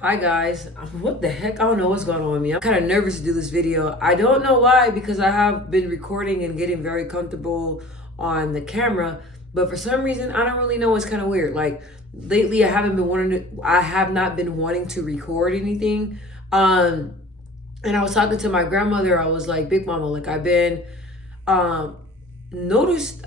Hi guys, what the heck? I don't know what's going on with me. I'm kind of nervous to do this video. I don't know why, because I have been recording and getting very comfortable on the camera, but for some reason I don't really know. It's kind of weird. Like lately I have not been wanting to record anything. Um and I was talking to my grandmother. I was like, "Big Mama, like um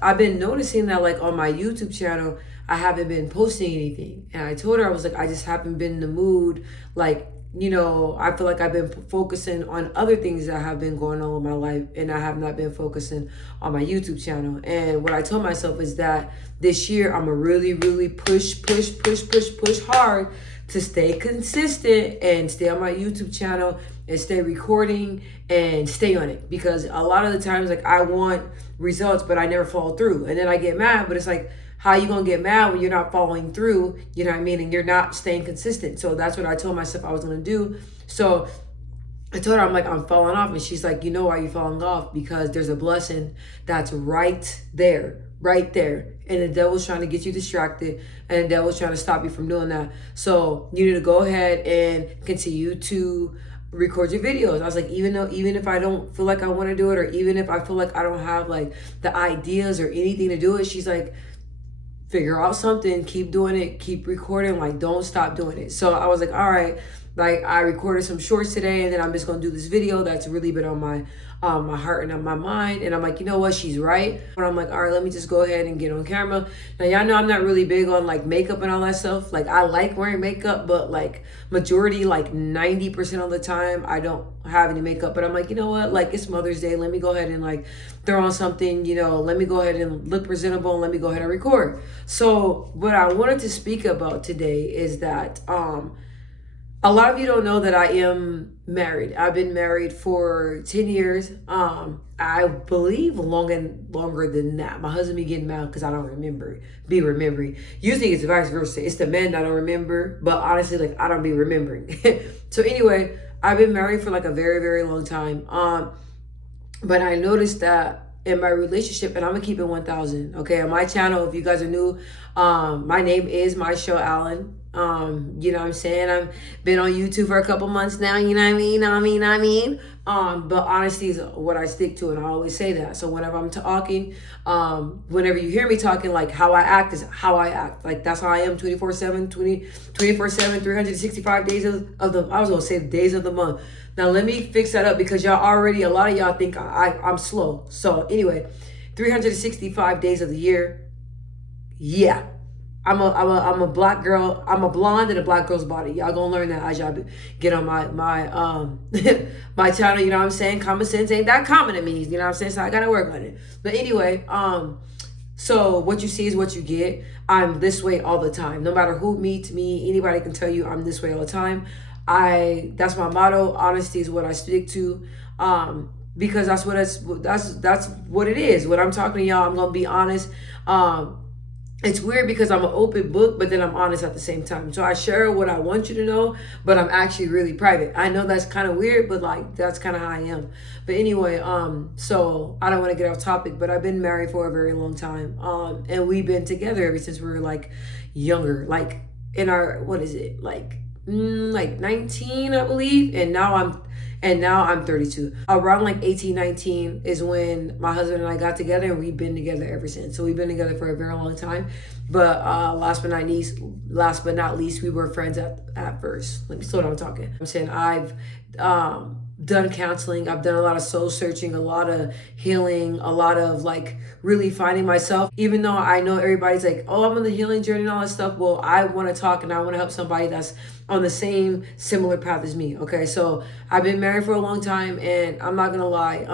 I've been noticing that like on my YouTube channel I haven't been posting anything." And I told her, I was like, "I just haven't been in the mood. Like, I feel like I've been focusing on other things that have been going on with my life, and I have not been focusing on my YouTube channel." And what I told myself is that this year I'm gonna really, really push hard to stay consistent and stay on my YouTube channel and stay recording and stay on it, because a lot of the times like I want results but I never follow through, and then I get mad. But it's like, how you gonna get mad when you're not following through, you know what I mean, and you're not staying consistent? So that's what I told myself I was gonna do. So I told her, I'm like, "I'm falling off." And she's like, "You know why you're falling off? Because there's a blessing that's right there, right there. And the devil's trying to get you distracted, and the devil's trying to stop you from doing that. So you need to go ahead and continue to record your videos." I was like, even if I don't feel like I want to do it, or even if I feel like I don't have like the ideas or anything to do it, she's like, "Figure out something, keep doing it, keep recording, like don't stop doing it." So I was like, all right. Like, I recorded some shorts today, and then I'm just gonna do this video that's really been on my heart and on my mind. And I'm like, you know what, she's right. And I'm like, all right, let me just go ahead and get on camera. Now y'all know I'm not really big on like makeup and all that stuff. Like, I like wearing makeup, but like majority, like 90% of the time I don't have any makeup. But I'm like, you know what, like it's Mother's Day, let me go ahead and like throw on something, let me go ahead and look presentable, and let me go ahead and record. So what I wanted to speak about today is that a lot of you don't know that I am married. I've been married for 10 years. I believe longer than that. My husband be getting mad because I don't be remembering. Usually it's vice versa. It's the men that don't remember, but honestly, like I don't be remembering. So anyway, I've been married for like a very, very long time. But I noticed that in my relationship, and I'm gonna keep it 1,000. Okay, on my channel, if you guys are new, my name is Michelle Allen. You know what I'm saying? I've been on YouTube for a couple months now, you know what I mean? But honesty is what I stick to, and I always say that. So whenever I'm talking, whenever you hear me talking, like how I act is how I act. Like that's how I am 24/7, 24/7, 365 days of the, I was gonna say days of the month. Now let me fix that up, because y'all already, a lot of y'all think I'm slow. So anyway, 365 days of the year. Yeah. I'm a black girl. I'm a blonde in a black girl's body. Y'all gonna learn that as y'all get on my my channel. You know what I'm saying? Common sense ain't that common to me. You know what I'm saying? So I gotta work on it. But anyway, so what you see is what you get. I'm this way all the time. No matter who meets me, anybody can tell you I'm this way all the time. That's my motto. Honesty is what I stick to. Because that's what it is. When I'm talking to y'all, I'm gonna be honest. It's weird because I'm an open book, but then I'm honest at the same time. So I share what I want you to know, but I'm actually really private. I know that's kind of weird, but like that's kind of how I am. But anyway, so I don't want to get off topic, but I've been married for a very long time. And we've been together ever since we were like younger, like in our, what is it, like 19, I believe. And now I'm 32. Around like 18, 19 is when my husband and I got together, and we've been together ever since. So we've been together for a very long time. But last but not least, we were friends at first. Let me slow down talking. I'm saying I've done counseling. I've done a lot of soul searching, a lot of healing, a lot of like really finding myself. Even though I know everybody's like, "Oh, I'm on the healing journey and all that stuff." Well, I want to talk, and I want to help somebody that's on the same similar path as me. Okay, so I've been married for a long time, and I'm not gonna lie,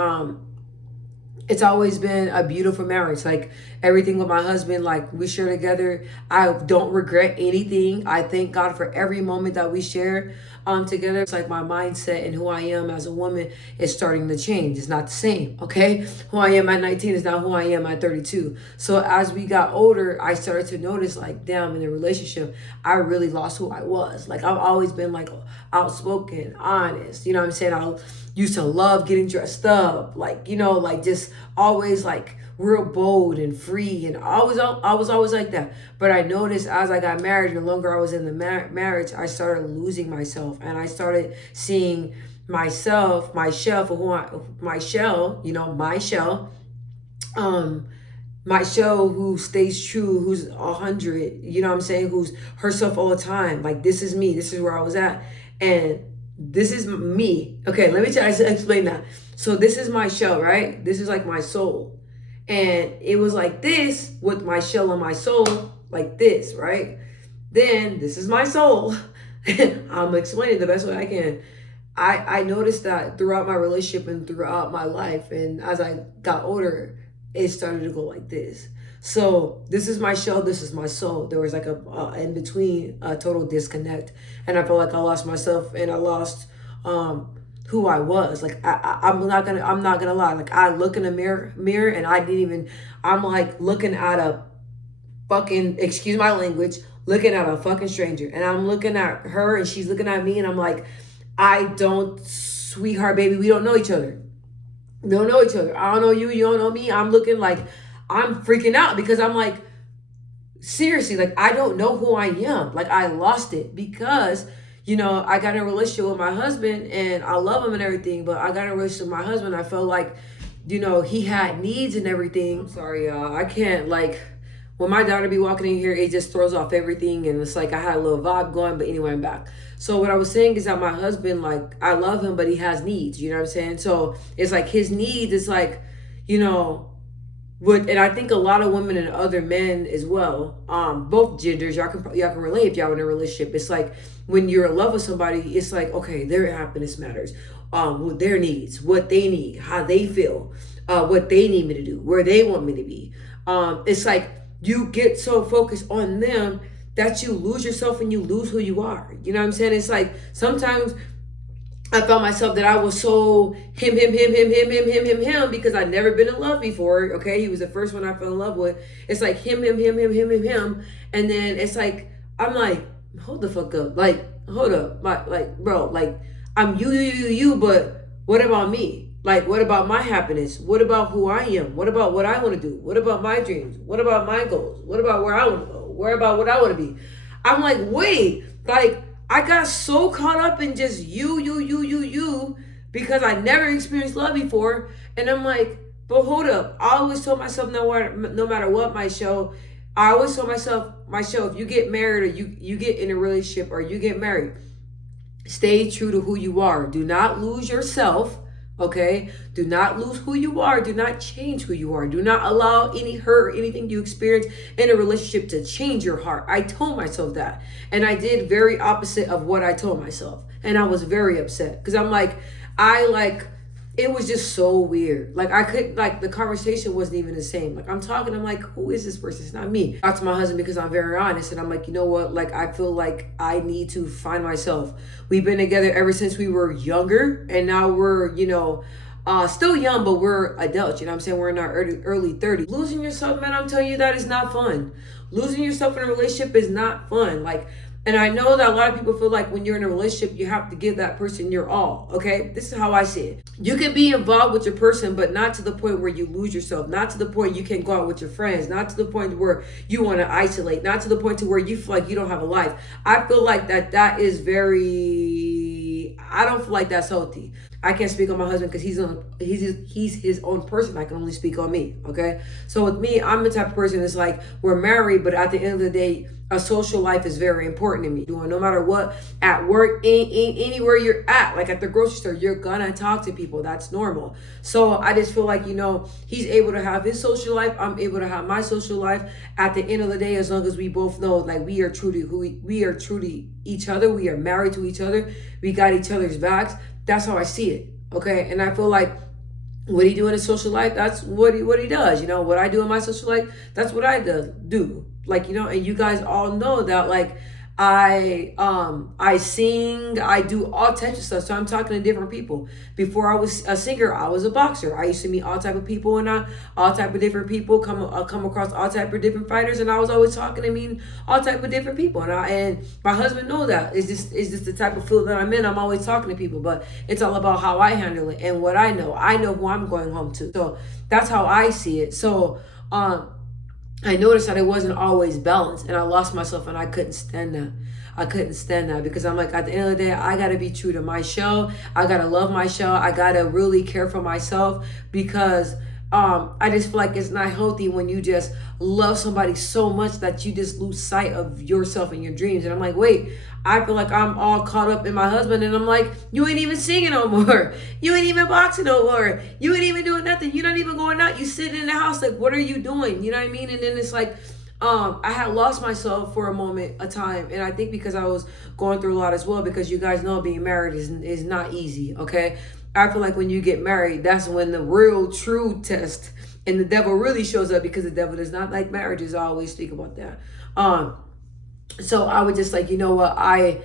it's always been a beautiful marriage. Like everything with my husband, like we share together. I don't regret anything. I thank God for every moment that we share together. It's like my mindset and who I am as a woman is starting to change. It's not the same, okay? Who I am at 19 is not who I am at 32. So as we got older, I started to notice like, damn, in the relationship, I really lost who I was. Like I've always been like outspoken, honest. You know what I'm saying? I used to love getting dressed up, like, like just always like real bold and free, and I was always like that. But I noticed as I got married, the longer I was in the marriage, I started losing myself, and I started seeing myself, my shell for my shell, my shell, my shell who stays true, who's 100, you know what I'm saying, who's herself all the time. Like, this is me, this is where I was at, and this is me. Okay, let me try to explain that. So this is my shell, right? This is like my soul. And it was like this with my shell and my soul, like this, right? Then this is my soul. I'm explaining the best way I can. I noticed that throughout my relationship and throughout my life, and as I got older, it started to go like this. So this is my shell, this is my soul. There was like a in between, a total disconnect, and I felt like I lost myself, and I lost who I was. Like, I'm not gonna lie. Like, I look in the mirror, and I didn't even. I'm like looking at a fucking, excuse my language, looking at a fucking stranger, and I'm looking at her, and she's looking at me, and I'm like, sweetheart, baby, we don't know each other. We don't know each other. I don't know you. You don't know me. I'm looking like I'm freaking out because I'm like, seriously, like, I don't know who I am. Like, I lost it because, I got in a relationship with my husband, and I love him and everything, but I got in a relationship with my husband. I felt like, he had needs and everything. I'm sorry, y'all. I can't, like, when my daughter be walking in here, it just throws off everything, and it's like I had a little vibe going, but anyway, I'm back. So what I was saying is that my husband, like, I love him, but he has needs, you know what I'm saying? So it's like his needs is like, and I think a lot of women and other men as well, both genders, y'all can relate if y'all in a relationship. It's like when you're in love with somebody, it's like, okay, their happiness matters, what their needs, what they need, how they feel, what they need me to do, where they want me to be. It's like you get so focused on them that you lose yourself and you lose who you are. You know what I'm saying? It's like sometimes I felt myself that I was so him, because I'd never been in love before. Okay, he was the first one I fell in love with. It's like him, and then it's like I'm like, hold the fuck up, like, hold up, like, bro, like, I'm you, but what about me? Like, what about my happiness? What about who I am? What about what I want to do? What about my dreams? What about my goals? What about where I want to go? Where about what I want to be? I'm like, wait, like, I got so caught up in just you, because I never experienced love before. And I'm like, but hold up. I always told myself, no matter what, I always told myself, if you get married, or you get in a relationship, or you get married, stay true to who you are. Do not lose yourself. Okay, do not lose who you are. Do not change who you are. Do not allow any hurt or anything you experience in a relationship to change your heart. I told myself that, and I did very opposite of what I told myself, and I was very upset because I'm like, it was just so weird. Like, I couldn't, like, the conversation wasn't even the same. Like, I'm talking, I'm like, who is this person? It's not me. I talked to my husband because I'm very honest, and I'm like, you know what? Like, I feel like I need to find myself. We've been together ever since we were younger, and now we're, still young, but we're adults. You know what I'm saying? We're in our early 30s. Losing yourself, man, I'm telling you, that is not fun. Losing yourself in a relationship is not fun. Like, and I know that a lot of people feel like when you're in a relationship, you have to give that person your all, okay? This is how I see it. You can be involved with your person, but not to the point where you lose yourself, not to the point you can't go out with your friends, not to the point where you want to isolate, not to the point to where you feel like you don't have a life. I feel like that is I don't feel like that's healthy. I can't speak on my husband because he's his own person. I can only speak on me, okay? So with me, I'm the type of person that's like, we're married, but at the end of the day, a social life is very important to me. Doing no matter what, at work, anywhere you're at, like at the grocery store, you're gonna talk to people. That's normal. So I just feel like, he's able to have his social life. I'm able to have my social life. At the end of the day, as long as we both know, like, we are true to we are true to each other. We are married to each other. We got each other's backs. That's how I see it. Okay. And I feel like what he do in his social life, that's what he does. What I do in my social life, that's what I do. Like, and you guys all know that, like, I sing, I do all types of stuff. So I'm talking to different people. Before I was a singer, I was a boxer. I used to meet all type of people, and all type of different people, come across all type of different fighters, and I was always talking to meeting all type of different people. And my husband know that. It's just the type of field that I'm in. I'm always talking to people, but it's all about how I handle it and what I know. I know who I'm going home to. So that's how I see it. So I noticed that it wasn't always balanced, and I lost myself, and I couldn't stand that. I couldn't stand that because I'm like, at the end of the day, I got to be true to my show. I got to love my show. I got to really care for myself because I just feel like it's not healthy when you just love somebody so much that you just lose sight of yourself and your dreams. And I'm like, wait, I feel like I'm all caught up in my husband, and I'm like, you ain't even singing no more. You ain't even boxing no more. You ain't even doing nothing. You're not even going out. You sitting in the house. Like, what are you doing? You know what I mean? And then it's like, I had lost myself for a time, and I think because I was going through a lot as well, because you guys know being married is not easy, okay? I feel like when you get married, that's when the real true test and the devil really shows up, because the devil does not like marriages. I always speak about that. So I was just like, you know what, I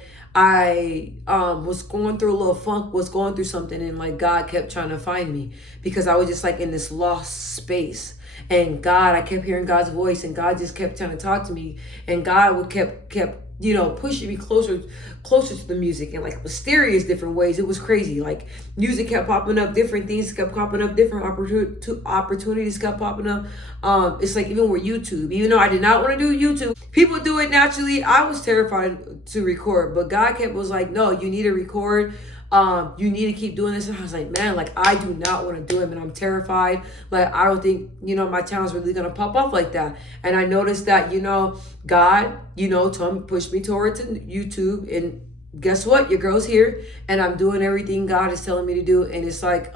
was going through a little funk, was going through something, and like God kept trying to find me because I was just like in this lost space. And God, I kept hearing God's voice, and God just kept trying to talk to me, and God would kept pushing me closer to the music in like mysterious different ways. It was crazy. Like music kept popping up, different things kept popping up, different opportunities kept popping up. It's like even with YouTube, even though I did not want to do YouTube, people do it naturally. I was terrified to record, but God was like, no, you need to record. You need to keep doing this. And I was like, man, like I do not want to do it, and I'm terrified. Like I don't think, my channel's really gonna pop off like that. And I noticed that, God, pushed me towards YouTube, and guess what? Your girl's here, and I'm doing everything God is telling me to do. And it's like,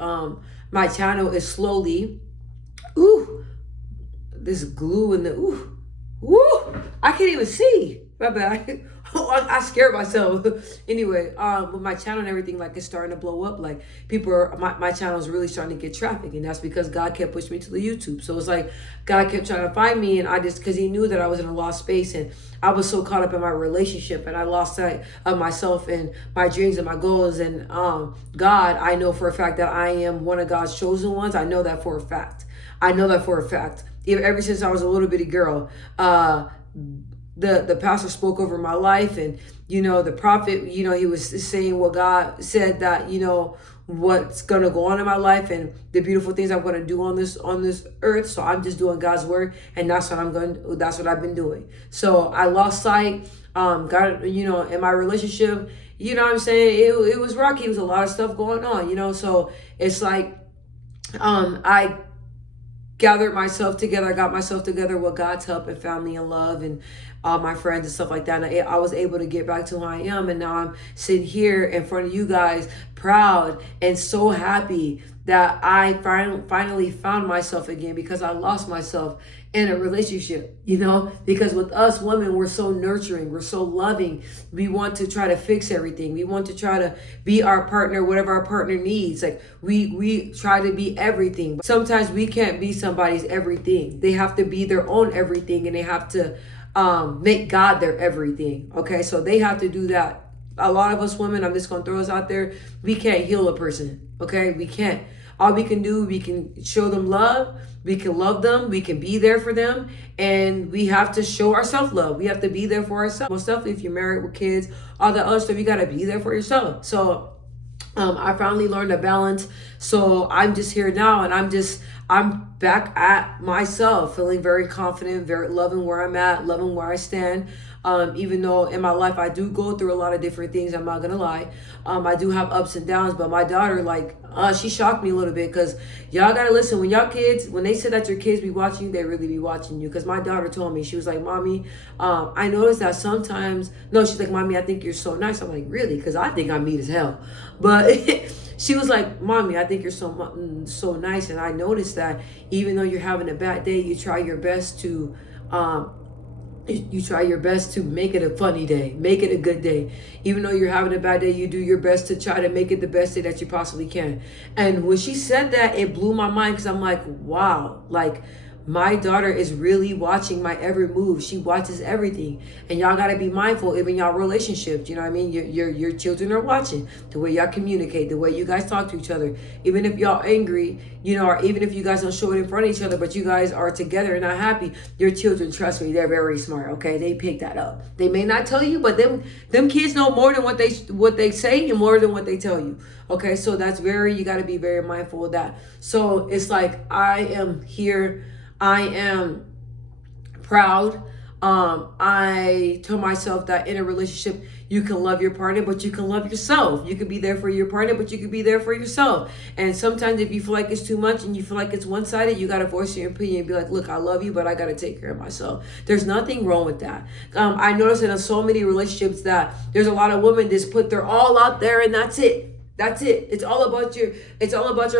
my channel is slowly, this glue in the, I can't even see. My bad. I scared myself. Anyway, with my channel and everything, like it's starting to blow up. Like my channel is really starting to get traffic, and that's because God kept pushing me to the YouTube. So it's like God kept trying to find me, and because He knew that I was in a lost space, and I was so caught up in my relationship, and I lost sight of myself and my dreams and my goals. And God, I know for a fact that I am one of God's chosen ones. I know that for a fact. Ever since I was a little bitty girl, the pastor spoke over my life, and the prophet, he was saying what God said, that what's gonna go on in my life and the beautiful things I'm gonna do on this earth. So I'm just doing God's work, and that's what I've been doing. So I lost sight. God, in my relationship, what I'm saying, it was rocky. It was a lot of stuff going on, so it's like I gathered myself together. I got myself together with God's help and family and love and all my friends and stuff like that. And I was able to get back to who I am. And now I'm sitting here in front of you guys, proud and so happy that I finally found myself again, because I lost myself in a relationship, because with us women, we're so nurturing, we're so loving. We want to try to fix everything. We want to try to be our partner, whatever our partner needs. Like we try to be everything. But sometimes we can't be somebody's everything. They have to be their own everything, and they have to make God their everything. Okay, so they have to do that. A lot of us women, I'm just gonna throw us out there, we can't heal a person. Okay, we can't. All we can do, we can show them love, we can love them, we can be there for them, and we have to show our self-love. We have to be there for ourselves. Most definitely, if you're married with kids, all the other stuff, you gotta be there for yourself. So I finally learned a balance. So I'm just here now, and I'm back at myself, feeling very confident, very loving where I'm at, loving where I stand. Even though in my life I do go through a lot of different things, I'm not gonna lie. I do have ups and downs, but my daughter, she shocked me a little bit, because y'all gotta listen. When y'all kids, when they say that your kids be watching you, they really be watching you. Because my daughter told me, she was like, Mommy, I noticed that sometimes, no, she's like, Mommy, I think you're so nice. I'm like, really? Because I think I'm mean as hell. But she was like, Mommy, I think you're so nice. And I noticed that even though you're having a bad day, you try your best to make it a funny day, make it a good day. Even though you're having a bad day, you do your best to try to make it the best day that you possibly can. And when she said that, it blew my mind, because I'm like, wow, like my daughter is really watching my every move. She watches everything. And y'all gotta be mindful, even y'all relationships. You know what I mean? Your children are watching the way y'all communicate, the way you guys talk to each other. Even if y'all angry, you know, or even if you guys don't show it in front of each other, but you guys are together and not happy, your children, trust me, they're very smart, okay? They pick that up. They may not tell you, but them kids know more than what they say and more than what they tell you. Okay, so you gotta be very mindful of that. So it's like, I am here, I am proud. I tell myself that in a relationship, you can love your partner, but you can love yourself. You can be there for your partner, but you can be there for yourself. And sometimes if you feel like it's too much and you feel like it's one-sided, you got to voice your opinion and be like, look, I love you, but I got to take care of myself. There's nothing wrong with that. I noticed in so many relationships that there's a lot of women just put their all out there and that's it. That's it. It's all about your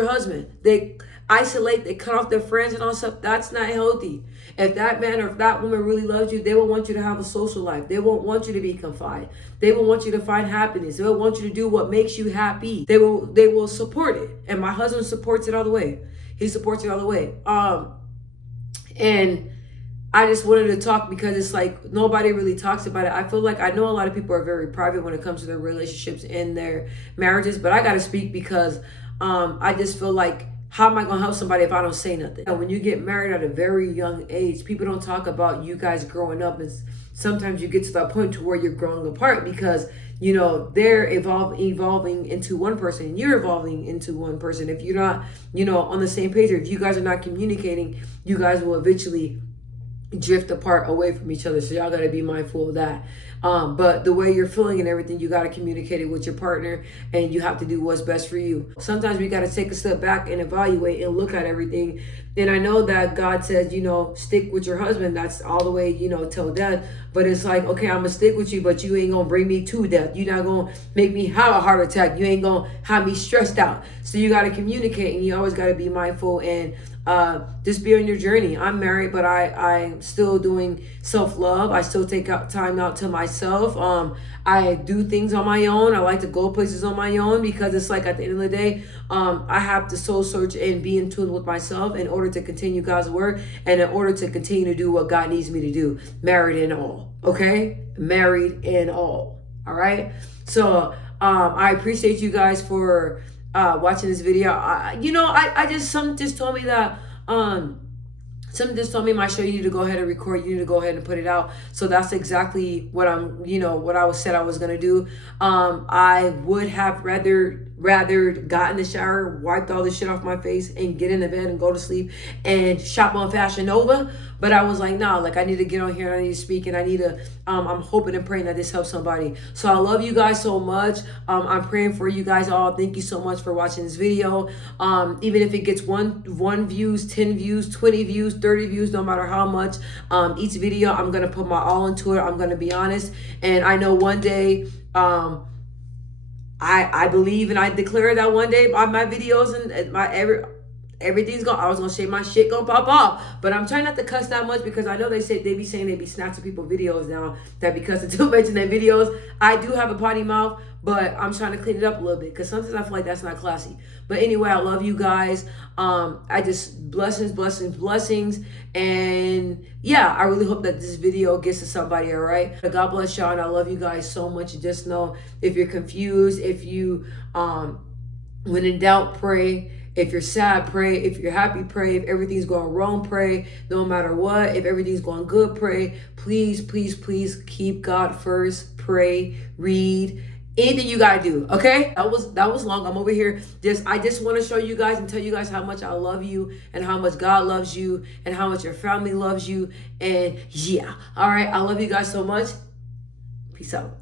husband. They isolate, they cut off their friends and all stuff. That's not healthy. If that man or if that woman really loves you, they will want you to have a social life. They won't want you to be confined. They will want you to find happiness. They will want you to do what makes you happy. They will support it. And my husband supports it all the way. He supports it all the way. And I just wanted to talk because it's like nobody really talks about it. I feel like I know a lot of people are very private when it comes to their relationships and their marriages, but I got to speak because I just feel like, how am I going to help somebody if I don't say nothing? When you get married at a very young age, people don't talk about you guys growing up. And sometimes you get to that point to where you're growing apart because, you know, they're evolving into one person and you're evolving into one person. If you're not, you know, on the same page, or if you guys are not communicating, you guys will eventually drift apart away from each other. So y'all got to be mindful of that. But the way you're feeling and everything, you got to communicate it with your partner and you have to do what's best for you. Sometimes we got to take a step back and evaluate and look at everything. And I know that God says, you know, stick with your husband. That's all the way, you know, till death. But it's like, okay, I'm going to stick with you, but you ain't going to bring me to death. You're not going to make me have a heart attack. You ain't going to have me stressed out. So you got to communicate and you always got to be mindful and just be on your journey. I'm married, but I'm still doing self-love. I still take out time out to myself. I do things on my own. I like to go places on my own because it's like at the end of the day, I have to soul search and be in tune with myself in order to continue God's work and in order to continue to do what God needs me to do. Married and all, okay? Married and all right? So I appreciate you guys for watching this video. Something just told me that something just told me my show, you need to go ahead and record, you need to go ahead and put it out. So that's exactly what what I said I was gonna do. I would have rather got in the shower, wiped all this shit off my face and get in the bed and go to sleep and shop on Fashion Nova. But I was like, nah, like I need to get on here and I need to speak and I need to, I'm hoping and praying that this helps somebody. So I love you guys so much. I'm praying for you guys all. Thank you so much for watching this video. Even if it gets one views, 10 views, 20 views, 30 views, no matter how much, each video, I'm going to put my all into it. I'm going to be honest. And I know one day, I believe and I declare that one day my videos and everything's I was gonna say my shit gonna pop off, but I'm trying not to cuss that much because I know they be saying they be snatching people videos now that because they do mention their videos. I do have a potty mouth, but I'm trying to clean it up a little bit because sometimes I feel like that's not classy. But anyway, I love you guys. I just blessings, and yeah, I really hope that this video gets to somebody. All right, God bless y'all, and I love you guys so much. Just know if you're confused, if you when in doubt, pray. If you're sad, pray. If you're happy, pray. If everything's going wrong, pray. No matter what, if everything's going good, pray. Please, please, please keep God first. Pray, read, anything you gotta do. Okay, that was long. I'm over here I just want to show you guys and tell you guys how much I love you and how much God loves you and how much your family loves you. And yeah, all right, I love you guys so much. Peace out.